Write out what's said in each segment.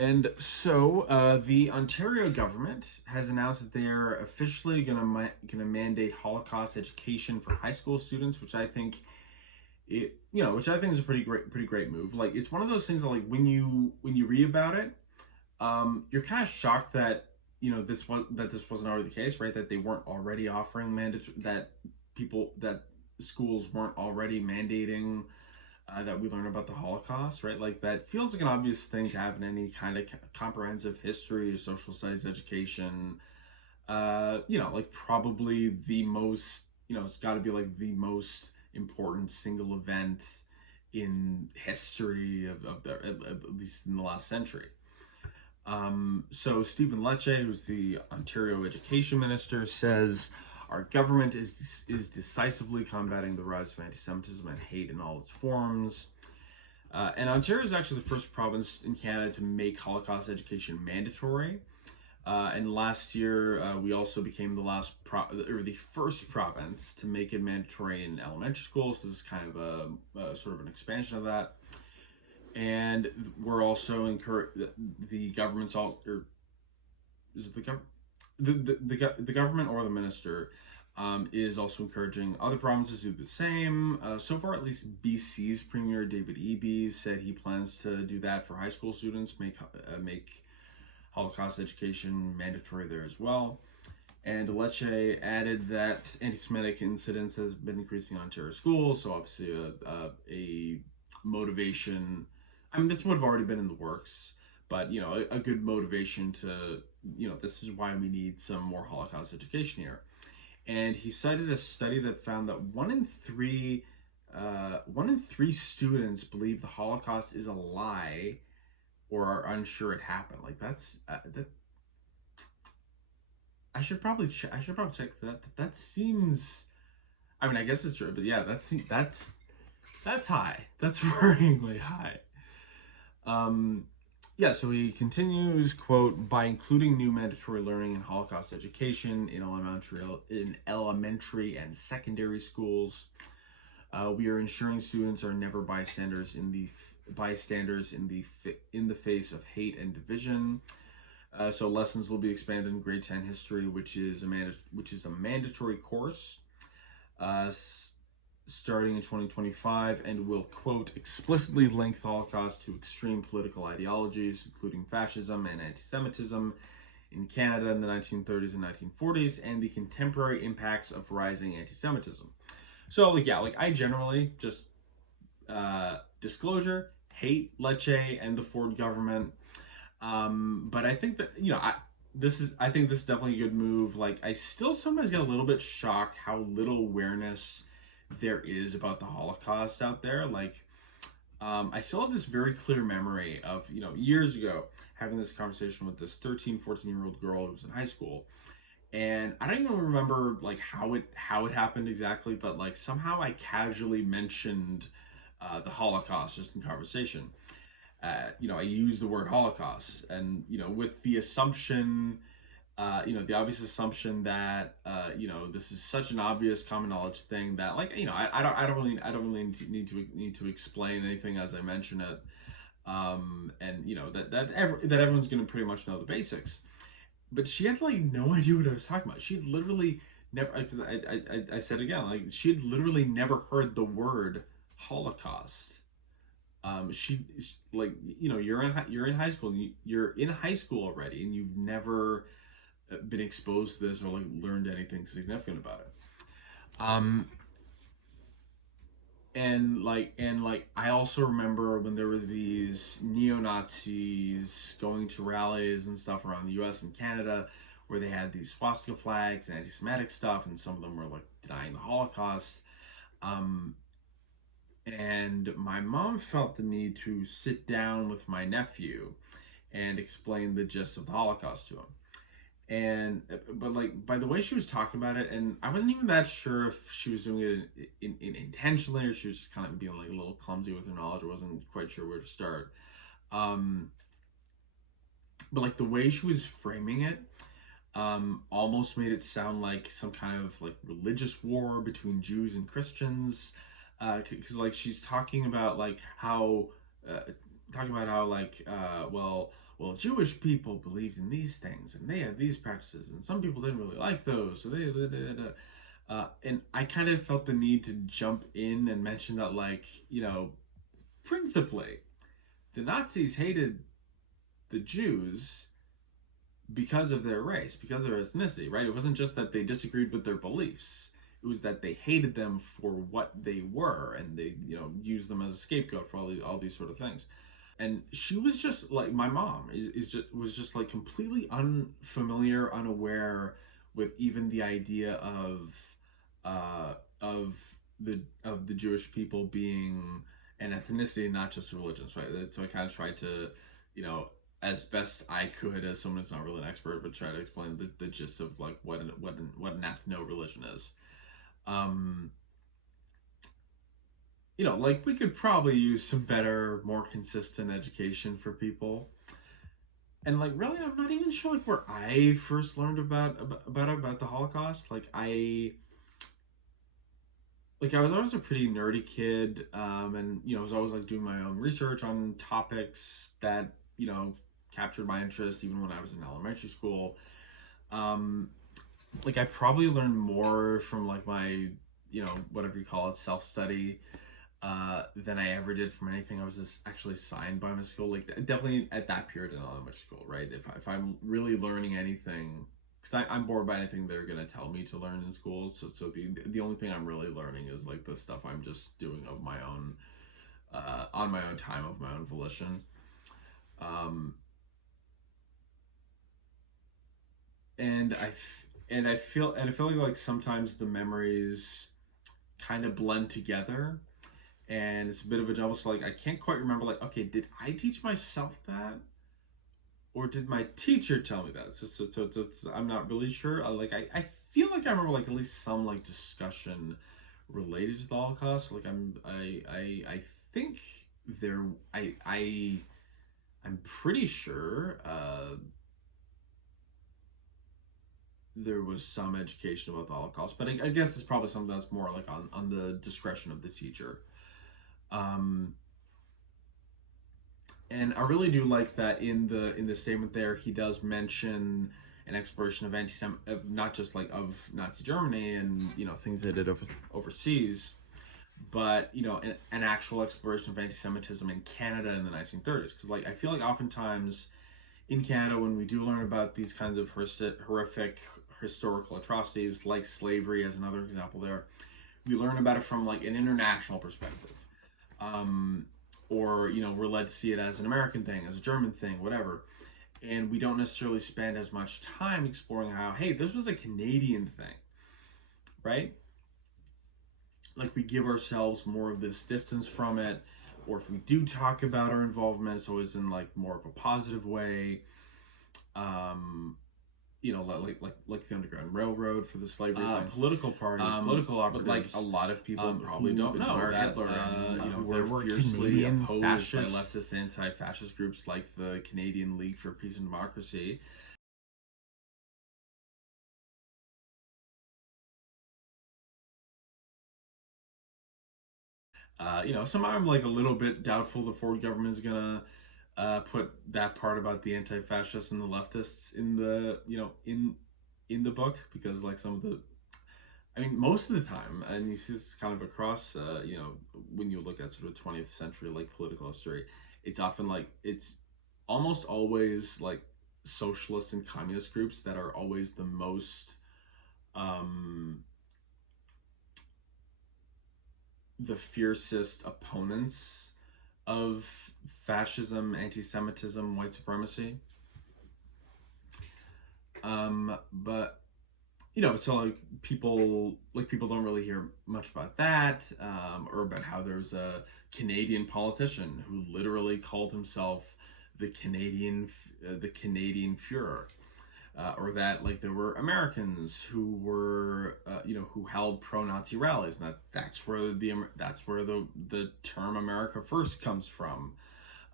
And so the Ontario government has announced that they are officially gonna mandate Holocaust education for high school students, which I think which I think is a pretty great move. Like it's one of those things that like when you read about it, you're kind of shocked that this wasn't already the case, right? That they weren't already offering that schools weren't already mandating that we learn about the Holocaust, right? Like that feels like an obvious thing to have in any kind of comprehensive history or social studies education. Like probably the most, it's got to be like the most important single event in history at least in the last century. So Stephen Lecce, who's the Ontario Education Minister, says our government is decisively combating the rise of anti-Semitism and hate in all its forms. And Ontario is actually the first province in Canada to make Holocaust education mandatory. And last year, we also became the first province to make it mandatory in elementary schools. So this is kind of a sort of an expansion of that. And we're also the government's all, or is it the government or the minister is also encouraging other provinces to do the same. So far, at least BC's Premier David Eby said he plans to do that for high school students, make Holocaust education mandatory there as well. And Lecce added that anti-Semitic incidents has been increasing in Ontario schools, so obviously a motivation. I mean, this would have already been in the works, but a good motivation to this is why we need some more Holocaust education here. And he cited a study that found that one in three students believe the Holocaust is a lie or are unsure it happened. Like that's that. I should probably check that. That seems. I mean, I guess it's true, but yeah, that's high. That's worryingly high. Yeah, so he continues, quote, by including new mandatory learning in Holocaust education in elementary and secondary schools, we are ensuring students are never bystanders in the face of hate and division. So lessons will be expanded in grade 10 history, which is a mandatory course. Starting in 2025, and will, quote, explicitly link the Holocaust to extreme political ideologies, including fascism and anti-Semitism in Canada in the 1930s and 1940s, and the contemporary impacts of rising anti-Semitism. So, I generally just, disclosure, hate Lecce and the Ford government, but I think that, I think this is definitely a good move. Like, I still sometimes get a little bit shocked how little awareness there is about the Holocaust out there. Like, I still have this very clear memory of, years ago having this conversation with this 13, 14-year-old girl who was in high school. And I don't even remember like how it happened exactly, but like somehow I casually mentioned the Holocaust just in conversation. I used the word Holocaust, and with the assumption, the obvious assumption that this is such an obvious common knowledge thing that I don't really need to explain anything as I mention it, and that everyone's going to pretty much know the basics. But she had like no idea what I was talking about. She had literally never. I said again, like she had literally never heard the word Holocaust. She like you're in high school. You're in high school already, and you've never been exposed to this or like learned anything significant about it. And I also remember when there were these neo-Nazis going to rallies and stuff around the US and Canada where they had these swastika flags and anti-Semitic stuff, and some of them were like denying the Holocaust. And my mom felt the need to sit down with my nephew and explain the gist of the Holocaust to him. But like by the way she was talking about it, and I wasn't even that sure if she was doing it intentionally or she was just kind of being like a little clumsy with her knowledge. I wasn't quite sure where to start. But like the way she was framing it, almost made it sound like some kind of like religious war between Jews and Christians, because like she's talking about like how talking about how like well Jewish people believed in these things and they had these practices and some people didn't really like those, so and I kind of felt the need to jump in and mention that, like, principally the Nazis hated the Jews because of their race, because of their ethnicity, right? It wasn't just that they disagreed with their beliefs. It was that they hated them for what they were, and they, used them as a scapegoat for all these sort of things. And she was just like, my mom was just like completely unfamiliar, unaware with even the idea uh, of the Jewish people being an ethnicity, not just a religion. So I kind of tried to, you know, as best I could, as someone who's not really an expert, but try to explain the gist of like what an ethno religion is. Um, like we could probably use some better, more consistent education for people. And like really, I'm not even sure like where I first learned about the Holocaust. I was always a pretty nerdy kid, and I was always like doing my own research on topics that captured my interest, even when I was in elementary school. Um, like I probably learned more from like my whatever you call it, self study, than I ever did from anything I was just actually signed by my school. Like definitely at that period in elementary school, right? If I'm really learning anything, because I'm bored by anything they're gonna tell me to learn in school. So the only thing I'm really learning is like the stuff I'm just doing of my own, on my own time, of my own volition. Um, and I feel like sometimes the memories kind of blend together, and it's a bit of a double. So like I can't quite remember. Like, okay, did I teach myself that, or did my teacher tell me that? I'm not really sure. I feel like I remember like at least some like discussion related to the Holocaust. So, like I think there I'm pretty sure there was some education about the Holocaust, but I guess it's probably something that's more like on the discretion of the teacher. Um, and I really do like that in the statement there he does mention an exploration of of not just like of Nazi Germany and things they did overseas, but an actual exploration of anti-Semitism in Canada in the 1930s. Because like I feel like oftentimes in Canada, when we do learn about these kinds of horrific historical atrocities, like slavery as another example there, we learn about it from like an international perspective. Um, or we're led to see it as an American thing, as a German thing, whatever, and we don't necessarily spend as much time exploring how, hey, this was a Canadian thing, right? Like we give ourselves more of this distance from it, or if we do talk about our involvement, it's always in like more of a positive way. um like the Underground Railroad for the slavery thing. Political parties, political operatives, but like a lot of people probably don't know that Hitler, there were fiercely Canadian opposed by leftist anti-fascist groups like the Canadian League for Peace and Democracy. Somehow I'm like a little bit doubtful the Ford government is gonna put that part about the anti-fascists and the leftists in the in the book, because like some of the, I mean, most of the time, and you see this kind of across, when you look at sort of 20th century like political history, it's often like it's almost always like socialist and communist groups that are always the most, um, the fiercest opponents of fascism, anti-Semitism, white supremacy. But so people don't really hear much about that, or about how there's a Canadian politician who literally called himself the Canadian Führer, or that like there were Americans who were who held pro-Nazi rallies, and that's where the term America First comes from.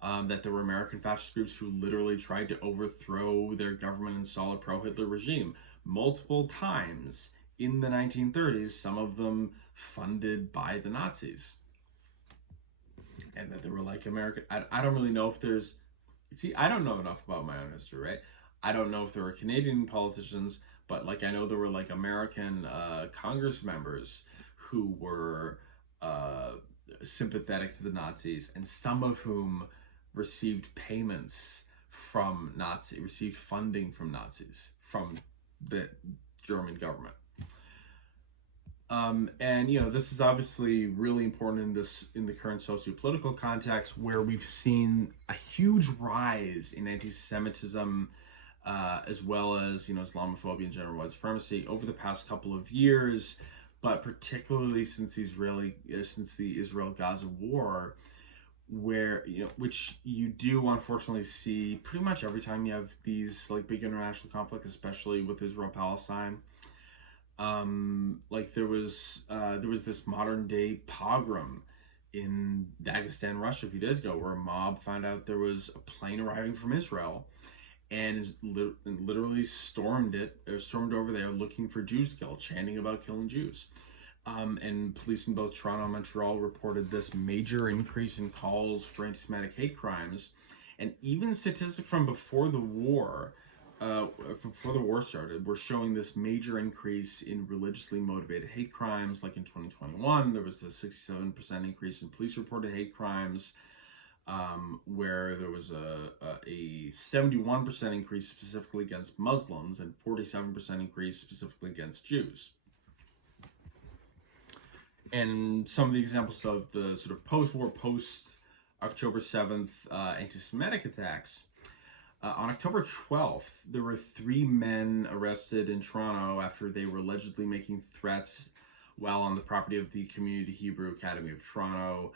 That there were American fascist groups who literally tried to overthrow their government and install a pro-Hitler regime multiple times in the 1930s, some of them funded by the Nazis. and that they were like American. I don't really know if there's. See, I don't know enough about my own history, right? I don't know if there were Canadian politicians, but like I know there were like American Congress members who were uh, sympathetic to the Nazis, and some of whom received payments from received funding from Nazis, from the German government. And this is obviously really important in the current socio-political context, where we've seen a huge rise in anti-Semitism, as well as Islamophobia and general white supremacy over the past couple of years, but particularly since the Israel-Gaza war, where which you do unfortunately see pretty much every time you have these like big international conflicts, especially with Israel-Palestine. Like there was this modern day pogrom in Dagestan, Russia, a few days ago, where a mob found out there was a plane arriving from Israel, and literally stormed over there looking for Jews to kill, chanting about killing Jews. And police in both Toronto and Montreal reported this major increase in calls for anti-Semitic hate crimes, and even statistics from before the war started, we're showing this major increase in religiously motivated hate crimes. Like in 2021, there was a 67% increase in police-reported hate crimes, where there was a 71% increase specifically against Muslims and 47% increase specifically against Jews. And some of the examples of the sort of post-war, post-October 7th anti-Semitic attacks. On October 12th, there were 3 men arrested in Toronto after they were allegedly making threats while on the property of the Community Hebrew Academy of Toronto.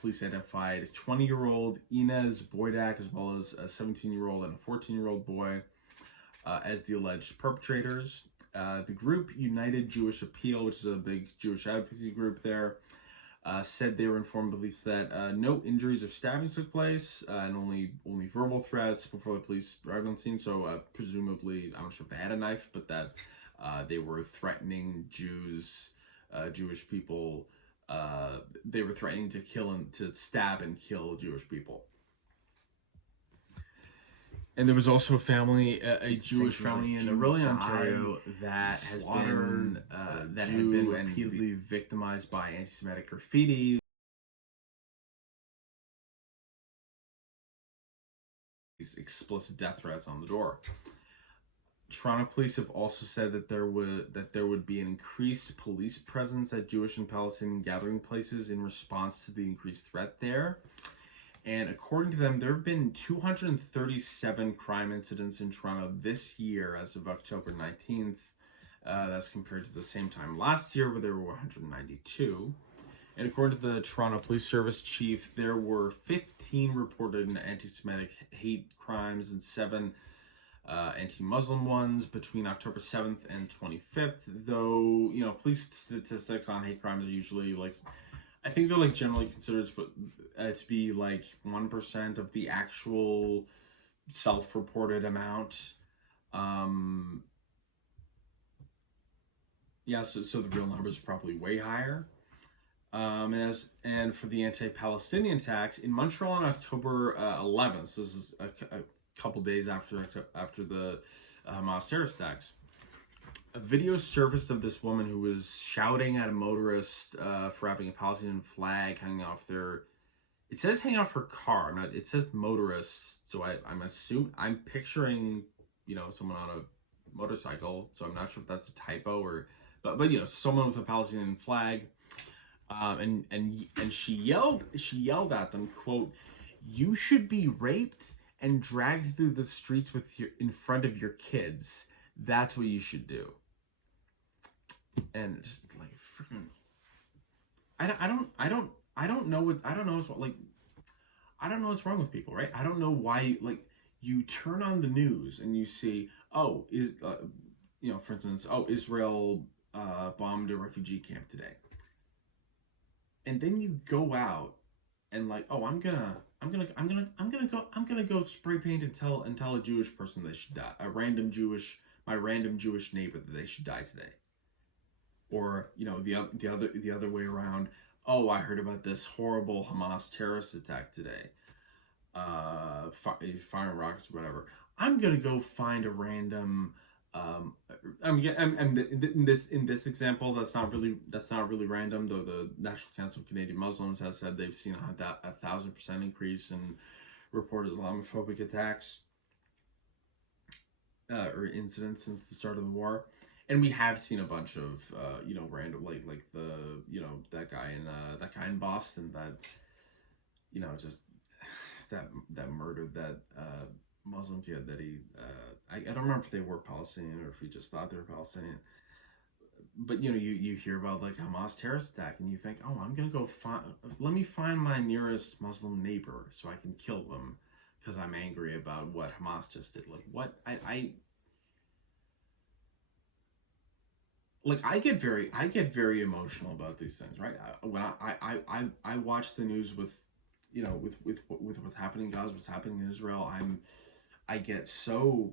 Police identified 20-year-old Inez Boydak, as well as a 17-year-old and a 14-year-old boy, as the alleged perpetrators. The group United Jewish Appeal, which is a big Jewish advocacy group there, said they were informed police that no injuries or stabbings took place, and only verbal threats before the police arrived on scene. So presumably, I'm not sure if they had a knife, but that they were threatening Jewish people. They were threatening to stab and kill Jewish people. And there was also a Jewish family in Orillia, Ontario, that had been repeatedly victimized by anti-Semitic graffiti. These explicit death threats on the door. Toronto police have also said that there would be an increased police presence at Jewish and Palestinian gathering places in response to the increased threat there. And according to them, there have been 237 crime incidents in Toronto this year as of October 19th. That's compared to the same time last year, where there were 192. And according to the Toronto Police Service chief, there were 15 reported anti-Semitic hate crimes and 7 anti-Muslim ones between October 7th and 25th. Though, police statistics on hate crimes are usually like, I think they're like generally considered to be like 1% of the actual self-reported amount. So the real numbers are probably way higher. And for the anti-Palestinian attacks in Montreal on October 11th, so this is a couple days after the Hamas terrorist attacks, a video surfaced of this woman who was shouting at a motorist for having a Palestinian flag hanging off their. It says hanging off her car. It says motorist, so I'm picturing someone on a motorcycle. So I'm not sure if that's a typo but someone with a Palestinian flag. And she yelled at them, quote, "You should be raped and dragged through the streets in front of your kids. That's what you should do." And just like freaking, I don't know what's wrong with people, right? I don't know why, like, you turn on the news and you see, for instance, Israel bombed a refugee camp today. And then you go out and like, I'm gonna go spray paint and tell a Jewish person they should die. My random Jewish neighbor that they should die today. Or the other way around, oh, I heard about this horrible Hamas terrorist attack today, firing rockets or whatever. I'm gonna go find a random. Um, in this example, that's not really random. Though the National Council of Canadian Muslims has said they've seen a 1,000% increase in reported Islamophobic attacks or incidents since the start of the war, and we have seen a bunch of random like the that guy in Boston that just that murdered that Muslim kid that he I don't remember if they were Palestinian or if he just thought they were Palestinian. But you hear about like Hamas terrorist attack and you think, oh, I'm gonna go find let me find my nearest Muslim neighbor so I can kill them because I'm angry about what Hamas just did. Like what I get very emotional about these things, right? When I watch the news with with what's happening in Gaza, what's happening in Israel, I get so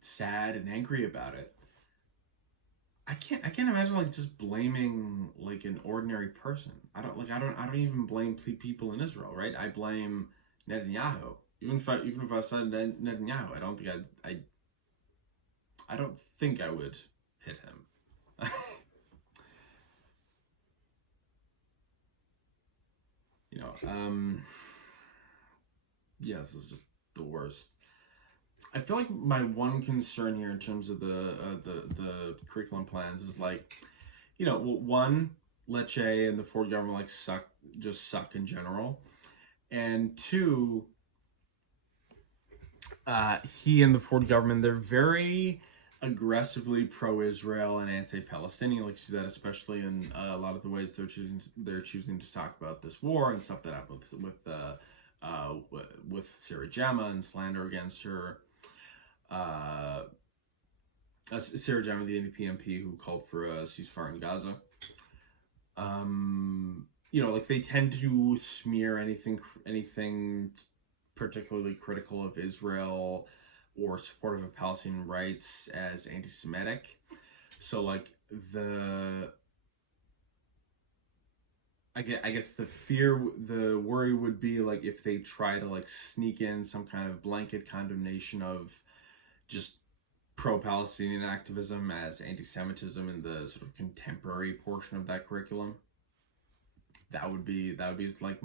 sad and angry about it. I can't imagine like just blaming like an ordinary person. I don't even blame people in Israel, right? I blame Netanyahu. Even if I said Netanyahu, I don't think I would hit him. you know, um, yeah, this is just the worst. I feel like my one concern here in terms of the curriculum plans is like, well, one, Lecce and the Ford government like suck in general, and two, he and the Ford government, they're very aggressively pro-Israel and anti-Palestinian. Like you see that especially in a lot of the ways they're choosing to talk about this war and stuff that happened with Sarah Jama and slander against her. Uh, Sarah Jama, the NDP MP who called for a ceasefire in Gaza. Like they tend to smear anything particularly critical of Israel or supportive of Palestinian rights as anti-Semitic. So like I guess the worry would be like if they try to like sneak in some kind of blanket condemnation of just pro-Palestinian activism as anti-Semitism in the sort of contemporary portion of that curriculum. That would be like